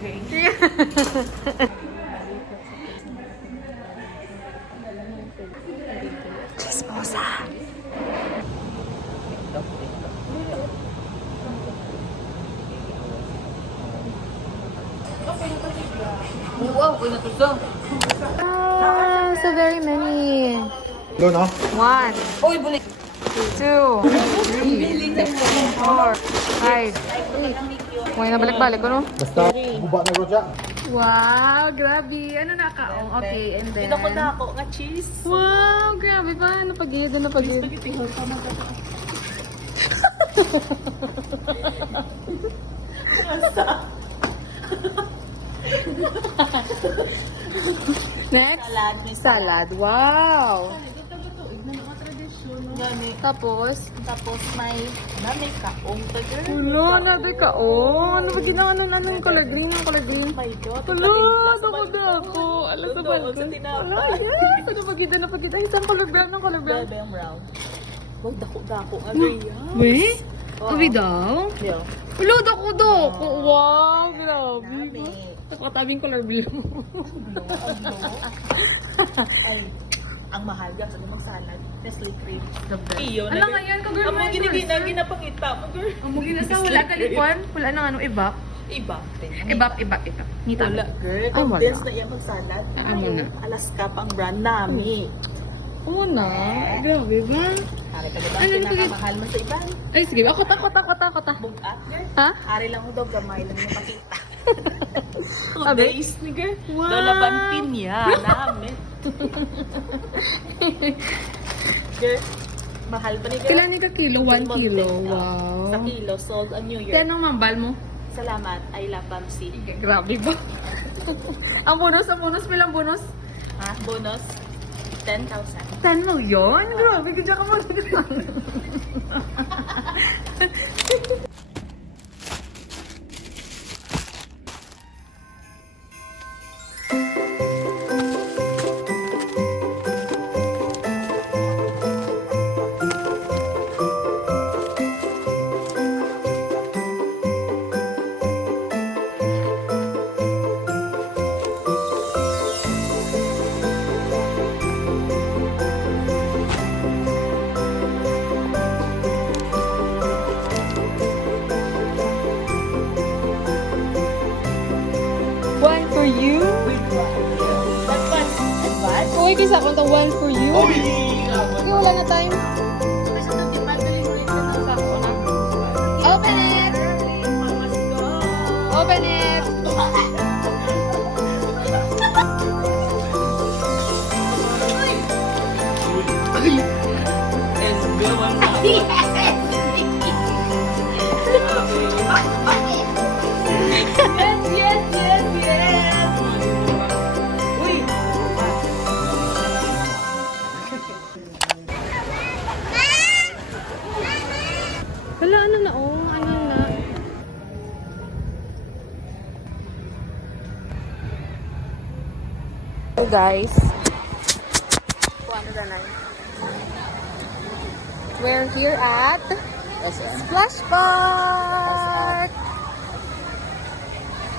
guys. Chismosa. Wow, uy natuso. Ah, so very many. Doon, no? 1, Uy, bulik. 2, 3, 4, 5, 8. May nabalik-balik ko, no? Basta, guba na Roja. Wow, grabe. Ano na ka? Oh, okay, and then... Ito ko na ako nga cheese. Wow, grabe pa. Napagid, napagid. Pagitihol pa man ka. Next? Salad. Salad. Wow. Gani. Tapos? Tapos may kaong ta girl. Hello, nabi ka. Oh, ano ba ginawa ng anong color green? Ang color green? Oh my god. Hello, napagod ako. Alam sa balkon. Sa tinapay. Ano pagkita na pagkita? Isang color brown ng color brown. Bebe ang brown. Wag dako-dako. Ano yan? Wait? Oo. Abi daw? Yeah. Hello, dako-dako. Wow, grabe. Dami. Nakatabing color blue. Ay, ang mahal yan sa limang salad. Nestle cream. Iyo, alam nga yan, ka-girl. Ang mga ginapangita mo, girl. Ang mugin na sa wala kalikuan. Wala nang ano, ibap. Iba. Ibap. Nita. Wala, girl. Ah, wala. Condense na yan mag-salad. Ah, muna. Alaska pang brand nami. Oo na. Grabe ba? Hari ka diba? Ano, Ang pinakamahal mo sa iban. Ay, sige. Ako ta. Bugat, girl. Ha? Hari lang mo daw, gamay lang yung pakita. Abe? Days ni girl. Wow. Dalabantin niya. Namin. Girl, mahal pa ni girl. Kailan ka kilo? 1 kilo. Wow. Sa kilo, sold on New York. Kaya nang mambal mo? Salamat, I love Bamsi. Grabe ba? ang bonus, bilang bonus? Ha? Bonus? 10,000. 10 million? Grabe, kaya ka mo. One for you? Uy, kisa ko to one for you. Sige, wala na time. Open it! Open it! Yes! Uy! Wala, ano na, ano na. So guys, we're here at Splash Park!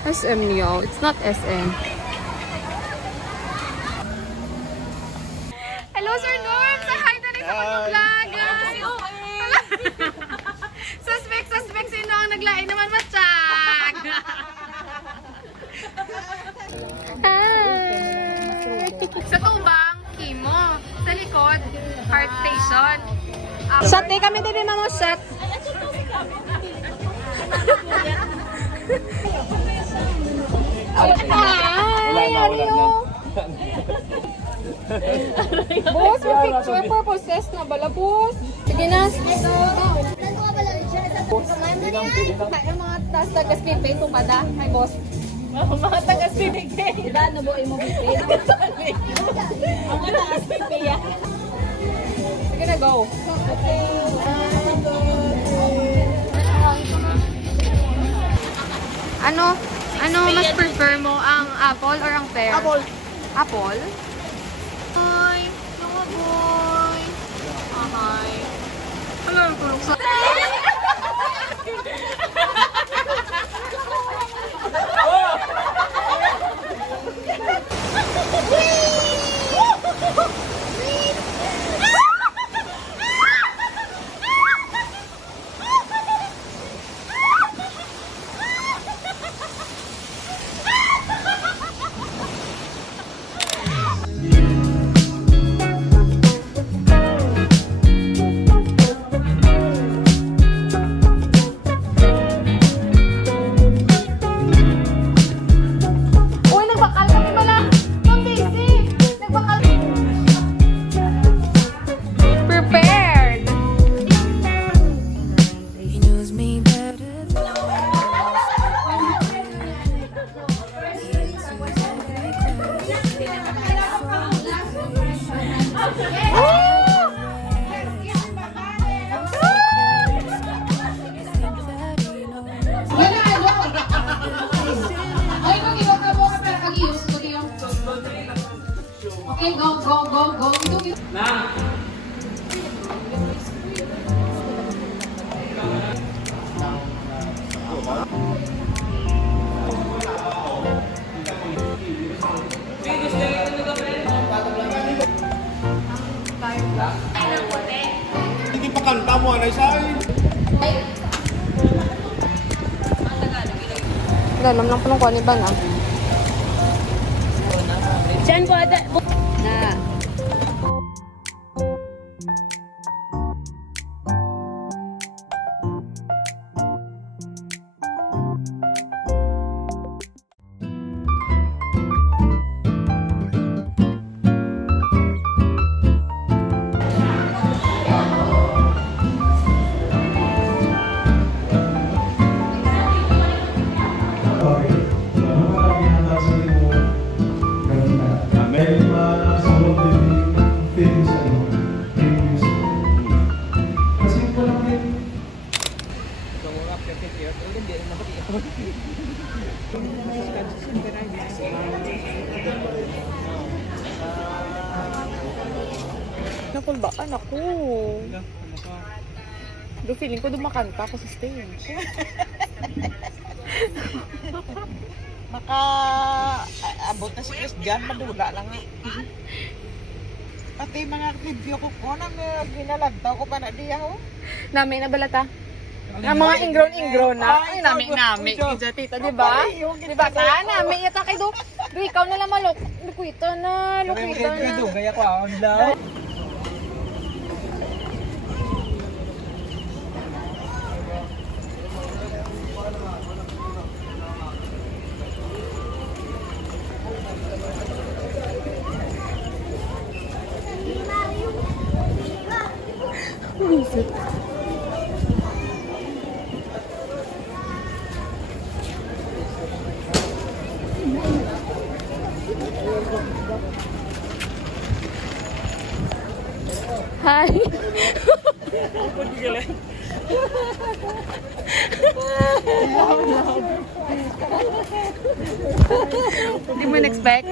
SM niyo, it's not SM. Hello Sir Norm! Say hi na rin sa mag-vlog! Suspect, sino ang naglain naman matsyag? Hi! Sa tubang, Kimo. Sa likod, Heart Station. Shot day kami din mo, shot. Ay, ano yun? Boss, may picture purposes na bala, boss. Sige na. Yung mga tagas-pipay, tupada. Hi, boss. Mga tagas-pipay. Diba, nabuhay mo pipay? Mga tagas-pipay yan. Sige na, go. Ano mas prefer mo? Ang apple or ang pear? Apple. Apple? Hi! Mga boy! Hi! Hello, tulog sa... Oh! Uy, nagbakal kami pala. Ang busy. Nagbakal. Prepared. He knows me better than Okay, go, go, go, go. Hindi pa kanta mo, anay sa'yo. Dalam lang po ng kuha ni Ban, ah. Diyan po ada. Na. Nakulbaan ako. Do feeling ko dumakanta ako sa stage. Abot na si Chris dyan, madula lang nga. Pati mga review ko po nang ginalagtaw ko pa na diya ho. Nami na balata. Nga mga ingron-ingron na. Ay, nami. Kaya tita, di ba? Di ba ka? Nami, yata kay do. Do, ikaw na lang malok. Lukwita na. Gaya ko ang daw. Hi. Hindi mo in-expect?